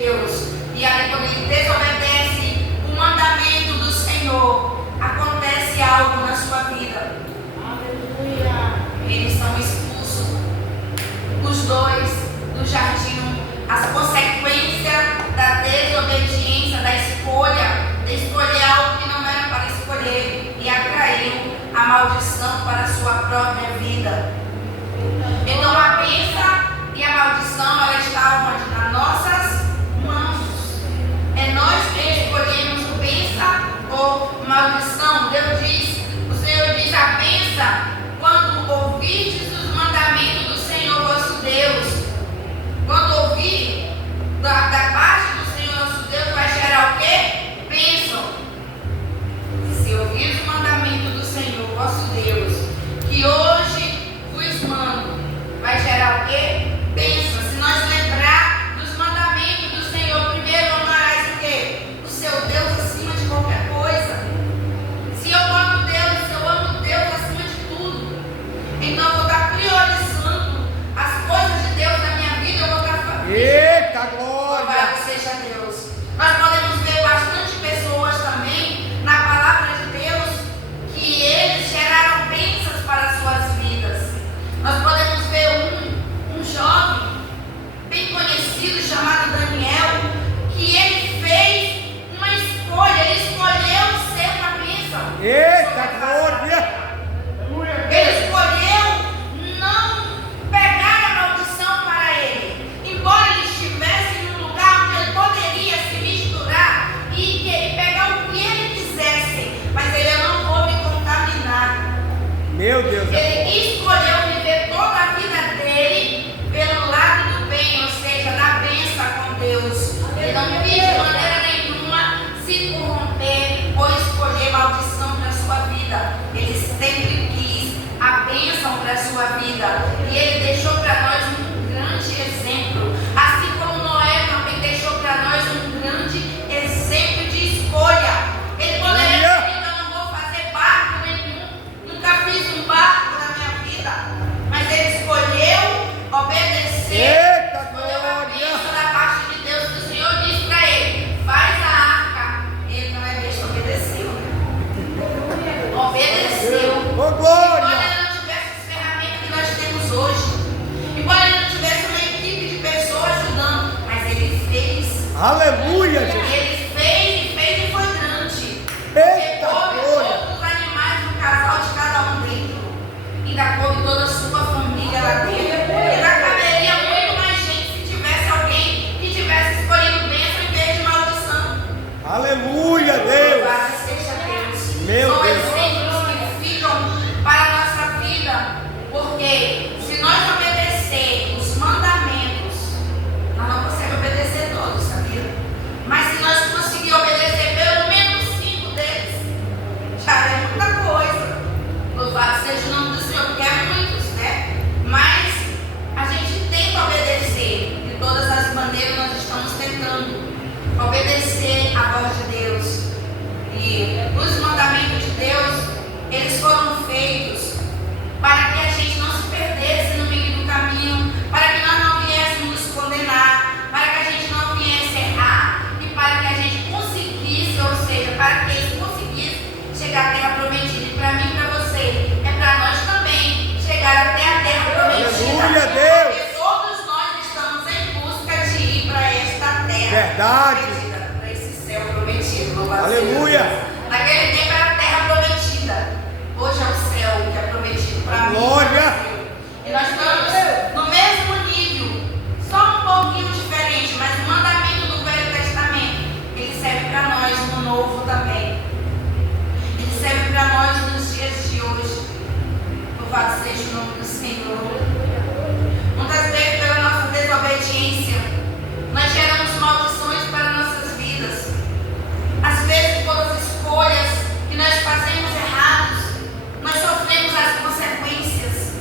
Deus. E aí, quando ele desobedece o mandamento do Senhor, acontece algo na sua vida. Aleluia. Eles são expulsos, os dois, do jardim. As consequências da desobediência, da escolha, de escolher algo que não era para escolher, e atraiu a maldição para a sua própria vida. Então a bênção e a maldição, ela está onde? Nas nossas mãos. É nós que escolhemos bênção ou maldição. Deus diz, o Senhor diz a bênção quando ouvirdes os mandamentos do Senhor vosso Deus. Quando ouvir da parte do Senhor nosso Deus, vai gerar o quê? Bênção. Se ouvir os mandamentos do Senhor vosso Deus, que hoje vos mando, vai gerar o quê? Bênção. Se nós lembrar dos mandamentos do Senhor, primeiro amarás o quê? O seu Deus acima de qualquer coisa. Se eu amo Deus acima de tudo, então eu vou estar priorizando as coisas de Deus na minha vida, eu vou estar fazendo. Eita glória! Louvado seja Deus. Nós podemos ver bastante pessoas também na palavra de Deus que eles geraram bênçãos para as suas vidas. Nós podemos ver um jovem bem conhecido chamado Daniel, que ele fez uma escolha, ele escolheu ser uma bênção. Eita glória! Ele escolheu não pegar a maldição para ele. Embora ele estivesse em um lugar onde ele poderia se misturar e pegar o que ele quisesse, mas ele: eu não vou me contaminar. Meu Deus! Ele escolheu viver toda a vida dele pelo lado do bem, ou seja, na bênção com Deus. Ele não quis de maneira nenhuma se corromper ou escolher maldição para a sua vida. Ele sempre quis a bênção para a sua vida. E ele deixou para nós um grande exemplo. Assim como Noé também deixou para nós um grande exemplo de escolha. Ele poderia dizer: eu não vou fazer barco nenhum, nunca fiz um barco na minha vida. Mas ele escolheu obedecer. Escolheu a bênção da parte de Deus, que o Senhor disse para ele: faz a arca. Ele não é besta, obedeceu. Obedeceu. Oh, glória! Embora ele não tivesse as ferramentas que nós temos hoje, embora ele não tivesse uma equipe de pessoas ajudando, mas ele fez. Aleluia, Jesus! Ele fez e foi grande. Eita Coube glória! todos os animais do casal de cada um dentro. Ainda coube toda a sua família lá dentro. Ainda caberia muito mais gente se tivesse alguém que tivesse escolhido bênção em vez de maldição. Aleluia, Deus! Louvado seja Deus. Meu São Deus. exemplos que ficam para a nossa vida. Porque se nós obedecermos os mandamentos, nós não conseguimos obedecer todos, sabia? Mas se nós conseguirmos obedecer pelo menos 5 deles, já é muita coisa. Louvado seja o nome do Senhor, porque é muitos, né? Mas a gente tenta obedecer. De todas as maneiras nós estamos tentando obedecer a voz de Deus. E os mandamentos de Deus, eles foram feitos para que a gente não se perdesse no meio do caminho, para que nós não viéssemos nos condenar, para que a gente não viesse errar e para que a gente conseguisse, ou seja, para que eles conseguissem chegar à terra prometida. E para mim e para você, é para nós também chegar até a terra prometida. Aleluia, Deus! Porque todos nós estamos em busca de ir para esta terra Verdade. prometida, para esse céu prometido. Louvado seja Aleluia. Deus. Naquele tempo era a terra prometida. Hoje é o céu que é prometido para mim. Glória. E nós estamos no mesmo nível, só um pouquinho diferente, mas o mandamento do Velho Testamento, ele serve para nós no Novo também. Ele serve para nós nos dias de hoje. Louvado seja o nome do Senhor. Muitas vezes, pela nossa desobediência, nós geramos maldições para nossas vidas. Às vezes, pelas escolhas que nós fazemos errados, nós sofremos as consequências.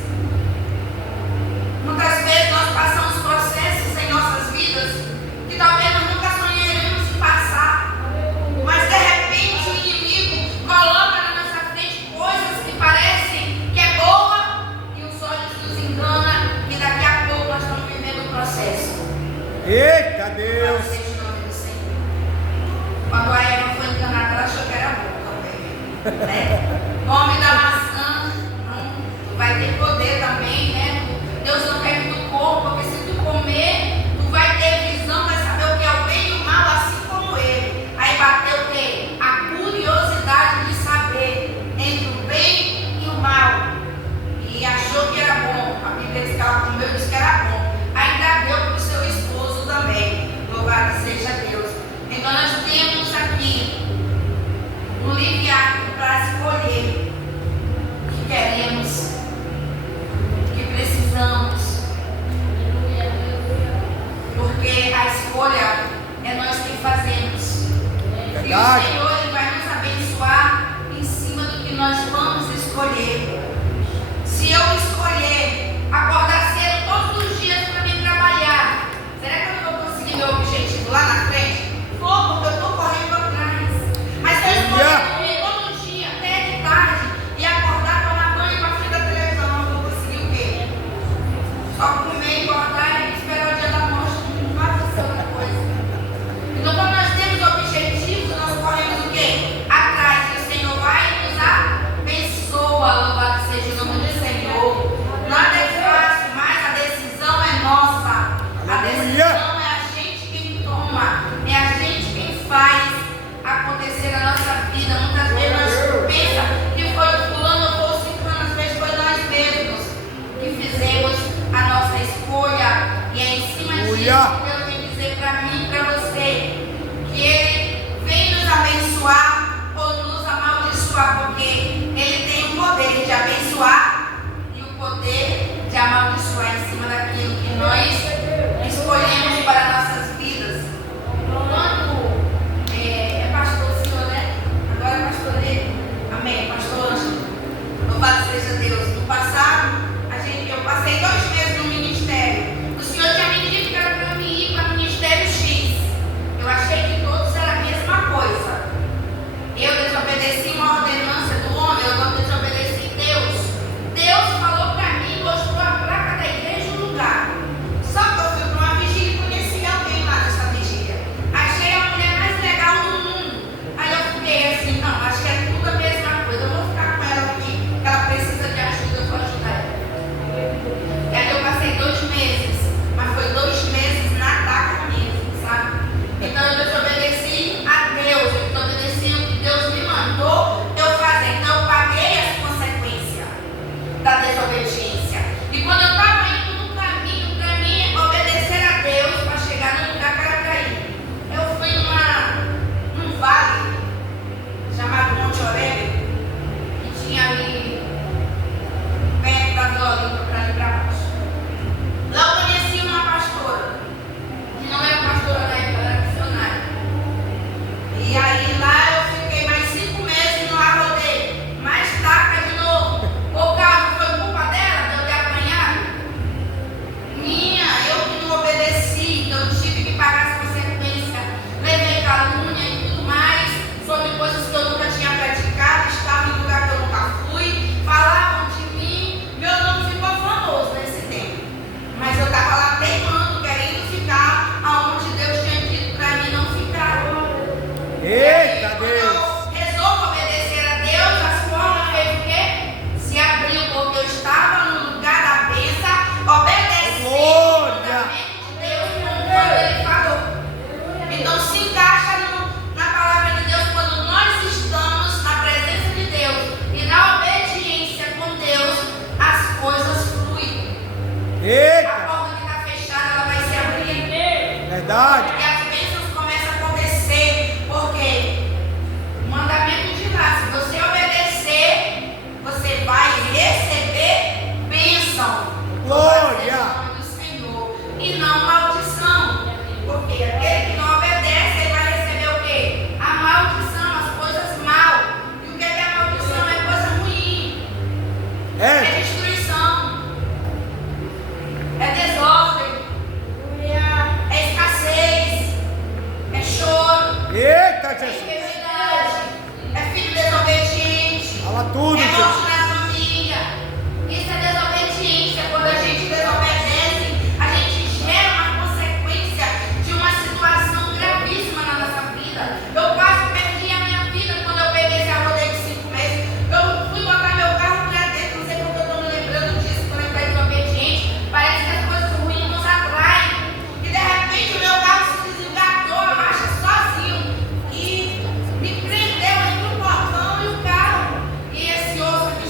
Verdade. o Senhor ele vai nos abençoar em cima do que nós vamos escolher. Se eu escolher acordar cedo todos os dias para vir trabalhar, será que eu não vou conseguir meu objetivo lá na frente? Vou, porque eu estou correndo atrás. Mas se eu escolher dormir todo dia, até de tarde, e acordar, tomar banho e ir para frente da televisão, eu vou conseguir o quê? Só comer, engordar e esperar o dia da morte, não vai fazer outra coisa. Então, quando nós temos objetivos, nós corremos o quê? Atrás, e o Senhor vai nos abençoa, louvado seja o nome do Senhor. Nada é fácil, mas a decisão é nossa. A decisão é a gente quem toma, é a gente quem faz acontecer a nossa vida. Muitas vezes nós pensamos que foi o fulano ou foi o ciclano, às vezes foi nós mesmos que fizemos a nossa escolha. E é em cima disso que Deus vem dizer para mim e para você que Ele vem nos abençoar ou nos amaldiçoar, porque Ele tem o poder de abençoar e o poder de amaldiçoar em cima daquilo que nós escolhemos para nossas vidas. Quando é pastor o senhor, né? Agora é pastor dele. Amém, pastor Ângelo. Louvado seja Deus. No passado, eu passei 2 meses no ministério. O senhor tinha me dito que era para mim ir para o ministério X. Eu achei que todos eram a mesma coisa. Eu desobedeci uma ordenança do homem, eu desobedeci Deus. Deus falou para mim, mostrou a placa da igreja no lugar. Só que eu fui para uma vigília e conheci alguém lá nessa vigília. Achei a mulher mais legal do mundo. Aí eu fiquei assim, não, acho que é tudo a mesma coisa. Eu vou ficar com ela aqui, porque ela precisa de ajuda, eu vou ajudar ela. E aí eu passei 2 meses, mas foi 2 meses na taca mesmo, sabe? Então eu desobedeci a Deus, eu desobedeci o que Deus me mandou eu fazer. Então eu paguei as consequências da desobediência. E quando eu estava indo no caminho para mim obedecer a Deus, para chegar no lugar que era para ir, eu fui num vale chamado Monte Oreb, que tinha ali perto da Vila Olímpia, para ali para baixo. Lá eu conheci uma pastora, que não era pastora na época, ela era missionária. E aí lá eu fiquei mais 5 meses no arrodeio, mais taca de novo. O carro foi culpa dela, de eu ter apanhado? Minha, eu que não obedeci, então eu tive que pagar as consequências. Levei calúnia e tudo mais, sobre coisas que eu nunca tinha praticado, estava em lugar que eu nunca fui, falavam de mim, meu nome ficou famoso nesse tempo. Mas eu estava lá teimando, querendo ficar aonde Deus tinha dito para mim não ficar. Eita Quando Deus. eu resolvo obedecer a Deus, as portas fez o quê? Se abriu, porque eu estava no lugar da bênção, obedecendo o mandamento de Deus quando Ele falou. Então se encaixa na palavra de Deus quando nós estamos na presença de Deus e na obediência com Deus, as coisas fluem. A Eita. porta que está fechada, ela vai se abrir. Verdade. E as bênçãos começam a acontecer, porque o mandamento de lá, se você obedecer, você vai receber bênção. Glória. Louvado seja o nome do Senhor. E não maldição. Porque aquele que não obedece, ele vai receber o quê? A maldição, as coisas mal. E o que é a maldição? É coisa ruim. É É. destruição. É desordem. É escassez. É choro. Eita É Jesus. enfermidade. É filho desobediente. Fala tudo, É Jesus. morte na família. Isso é desobediência. Quando a gente desobedece, a gente gera uma consequência de uma situação gravíssima na nossa vida. Eu quase perdi a minha vida quando eu peguei esse arrodeio de 5 meses. Eu fui botar meu carro para dentro. Não sei porque eu estou me lembrando disso. Quando eu fui desobediente, parece que as coisas ruins nos atraem. E de repente o meu carro se desengatou a marcha sozinho. E me prendeu entre o portão e o carro. E esse osso aqui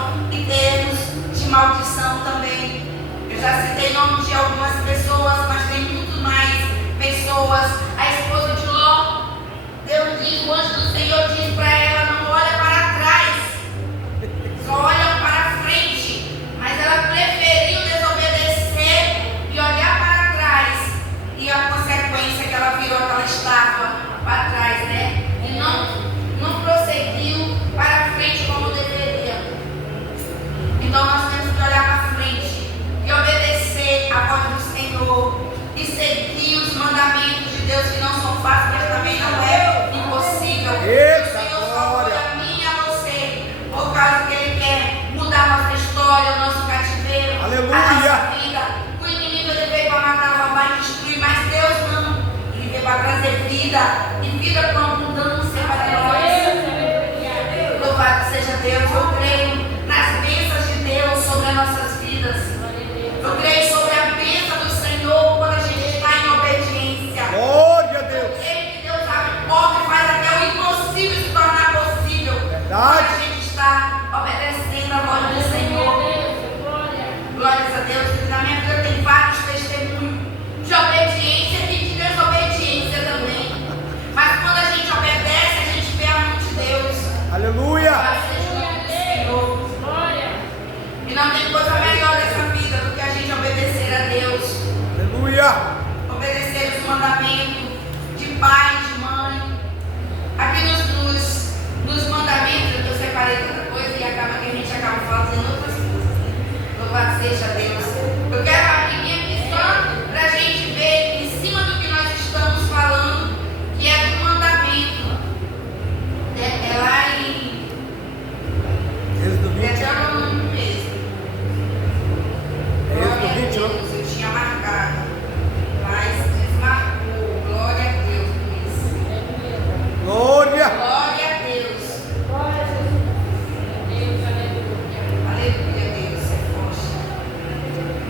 bênção e termos de maldição também. Eu já citei o nome de algumas pessoas, mas tem muito mais pessoas. A esposa de Ló, Deus diz, o anjo do Senhor diz para ela, não olha para trás, só olha para frente. Mas ela preferiu desobedecer e olhar para trás. E a consequência é que ela virou aquela estátua para trás, né? E não prosseguiu para frente como deveria. Então nós temos que olhar para frente e obedecer a voz do Senhor e seguir os mandamentos de Deus, que não são fáceis, mas também não é impossível. Eita, o Senhor só glória. a mim e a você, por causa que Ele quer mudar a nossa história, o nosso cativeiro, Aleluia. a nossa vida. O inimigo ele veio para matar, roubar e destruir, mas Deus não. Ele veio para trazer vida e vida com abundância para nós. Louvado seja Deus. Eu creio nas bênçãos de Deus sobre as nossas vidas. Eu creio sobre a bênção do Senhor quando a gente está em obediência. Glória a Deus. Eu creio que Deus abre porta e faz até o impossível se tornar possível. Verdade. Quando a gente está obedecendo a voz do Senhor. Glórias a Deus. Na minha vida tem vários testemunhos de obediência e de desobediência também. Mas quando a gente obedece, a gente vê a mão de Deus. Aleluia. Louvado seja o nome do Senhor. E não tem coisa melhor nessa vida do que a gente obedecer a Deus. Aleluia. Obedecer os mandamentos de pai, de mãe. Aqui nos mandamentos, eu separei tanta coisa e acaba que a gente acaba fazendo outras coisas, né? Louvado seja Deus. Eu quero abrir minha visão para a gente ver em cima do que nós estamos falando, que é do mandamento. É lá em Êxodo 20. Deuteronômio mesmo. É Êxodo Glória a 20, não? Deus, eu tinha marcado, mas desmarcou. Glória a Deus por isso. Glória. Glória a Deus. Aleluia, Deus, é forte.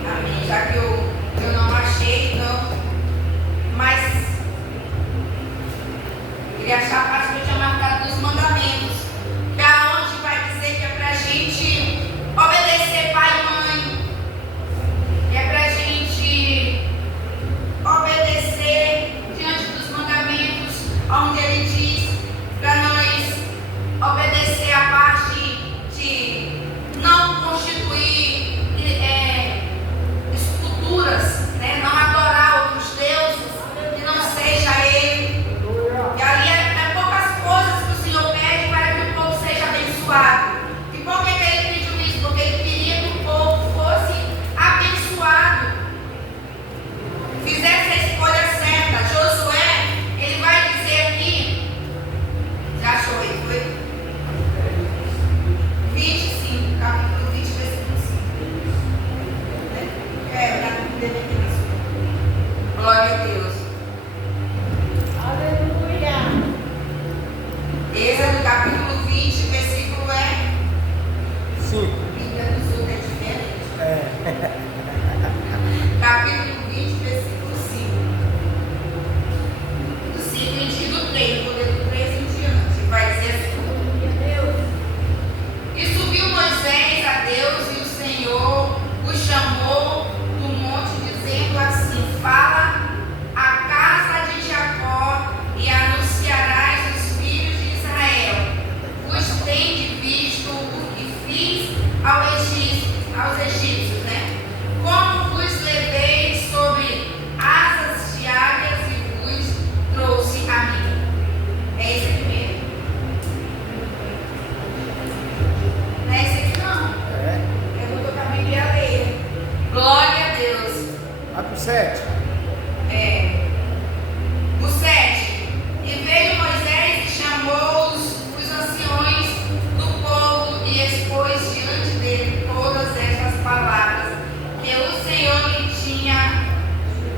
Amém. Já que eu não achei, então, mas queria achar a parte que eu tinha marcado dos mandamentos, que é onde vai dizer que é pra gente obedecer pai e mãe, que é pra gente obedecer diante dos mandamentos, onde ele diz para nós obedecer a parte de não constituir esculturas, né? Não adorar outros deuses, que não seja ele. E ali é poucas coisas que o Senhor pede para que o povo seja abençoado. E por que ele pediu isso? Porque ele queria que o povo fosse abençoado, fizesse a escolha certa. Josué, ele vai dizer aqui, já achou aí, foi? 25, capítulo 20, versículo 5. É, na Bíblia aqui na sua. Glória a Deus. Êxodo capítulo 20, versículo 5. Bíblia do Sul é diferente. É. Capítulo 20, versículo 5. Do 5 em diante do 3, vou ler do 3 em diante. Vai dizer assim. E subiu Moisés a Deus, e o Senhor o chamou do monte, dizendo assim: fala à casa de Jacó e anunciarás aos filhos de Israel: vos tende visto o que fiz aos egípcios, né? Como vos levei sobre asas de águias e vos trouxe a mim. É esse aqui mesmo. Não é esse aqui não. É. Eu vou tocar a Bíblia a ler. Glória a Deus. Vai pro 7. O 7. E veio Moisés e chamou os anciões do povo e expôs diante dele todas estas palavras que o Senhor lhe tinha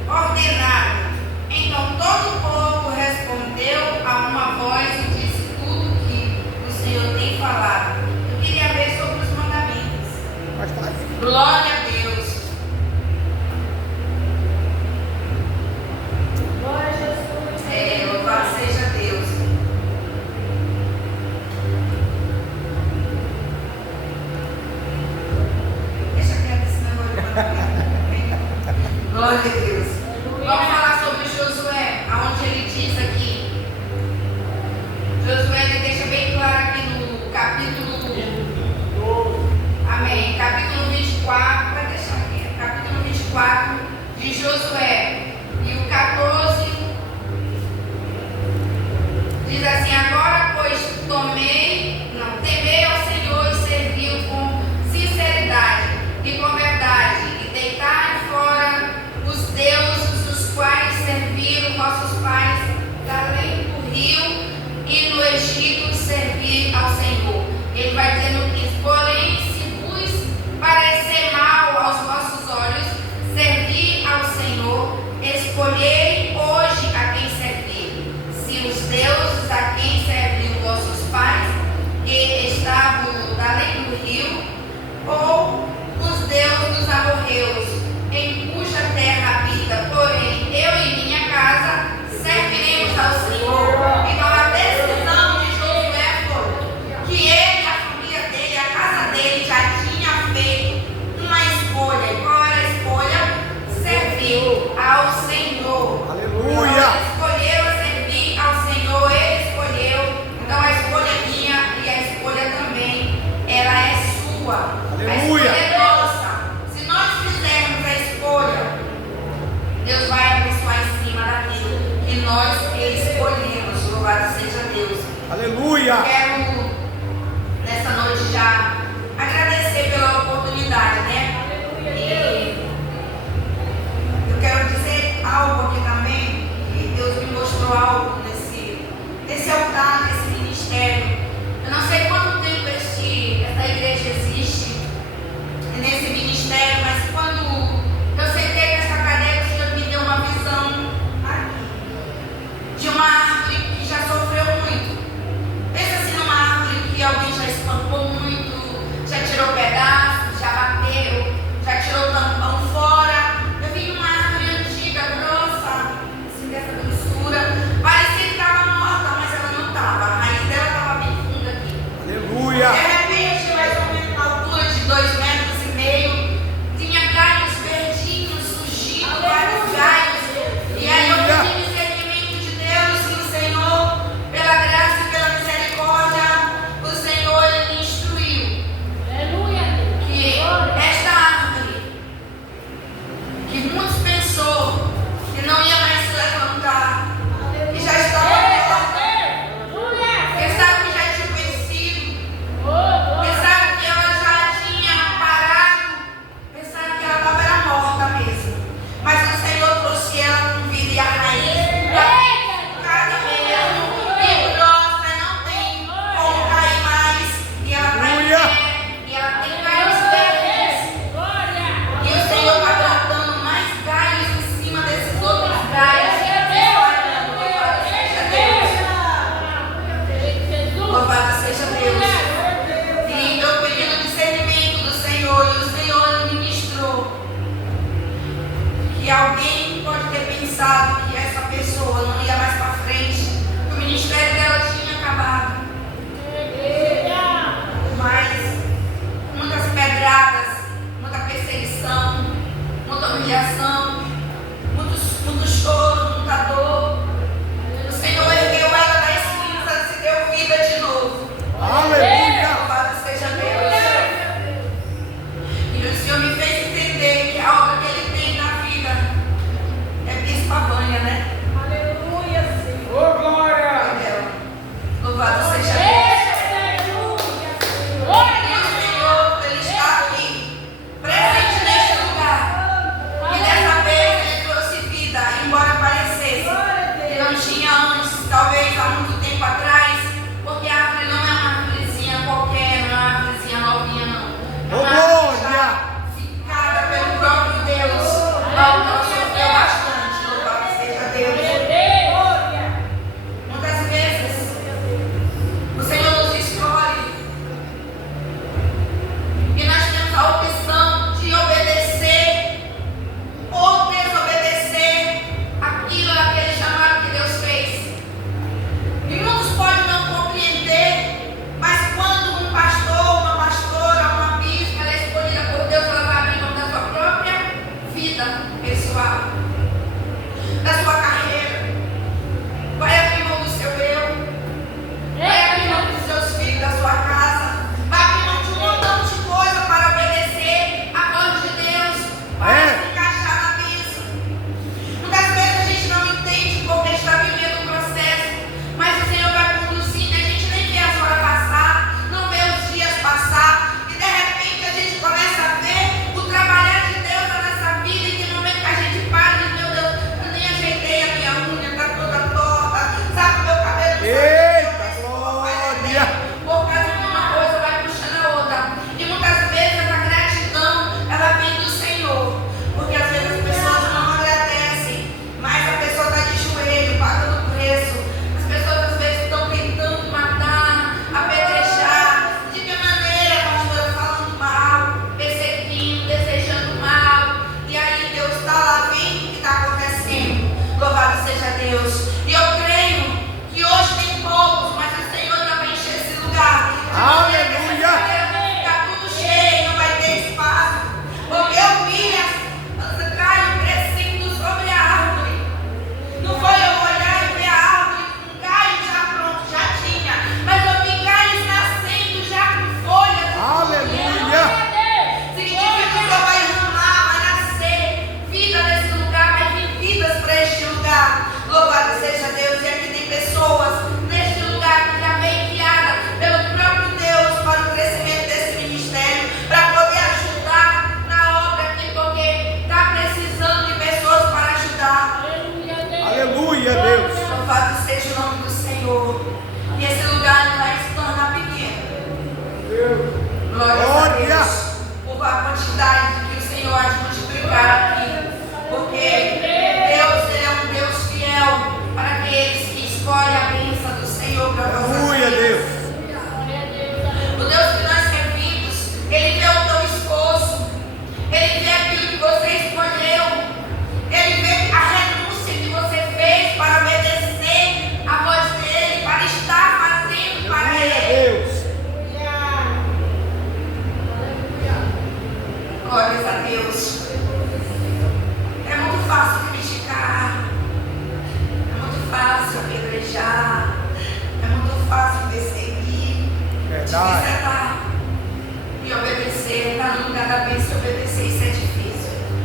ordenado. Então todo o povo respondeu a uma voz e disse tudo que o Senhor tem falado. Eu queria ver sobre os mandamentos. Mas tá aí. Glória a Deus. Louvado seja Deus.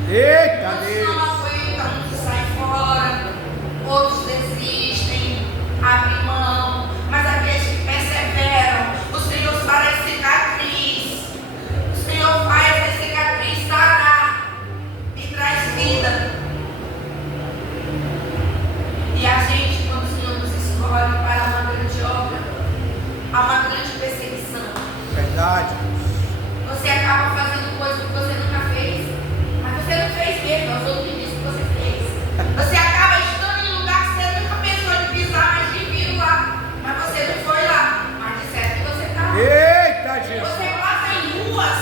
Eita Muitos Deus. não aguentam, muitos saem fora, outros desistem, abrem mão, mas aqueles que perseveram, o Senhor faz a cicatriz, o Senhor faz a cicatriz sarar e traz vida. E a gente, quando o Senhor nos escolhe para uma grande obra, há uma grande perseguição. Verdade. Você acaba fazendo coisas que você nunca fez, mas você não fez mesmo, é os outros que dizem que você fez. Você acaba estando em lugar que você nunca pensou de pisar, mas de vir lá. Mas você não foi lá, mas disseram que você está lá. Eita Jesus. Você passa em ruas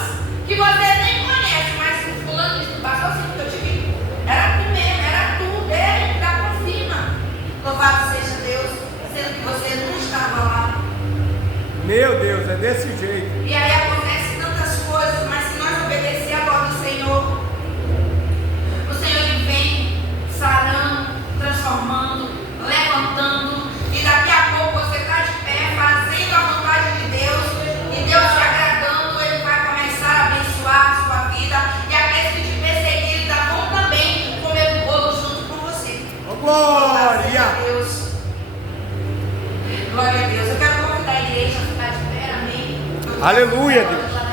que você nem conhece, mas fulano disse, passou assim que eu te vi. Era tu mesmo, era tu, dele, que dá por cima. Louvado seja Deus, sendo que você não estava lá. Meu Deus, é desse jeito. E aí acontece tantas coisas, mas se nós obedecer a voz do Senhor, o Senhor ele vem sarando, transformando, levantando, e daqui a pouco você está de pé, fazendo a vontade de Deus, e Deus te agradando, Ele vai começar a abençoar a sua vida, e aqueles que te perseguiram vão também comer o bolo junto com você. Oh, glória. A Deus. Glória a Deus. Eu quero convidar a igreja a ficar de pé, amém. Aleluia, Deus.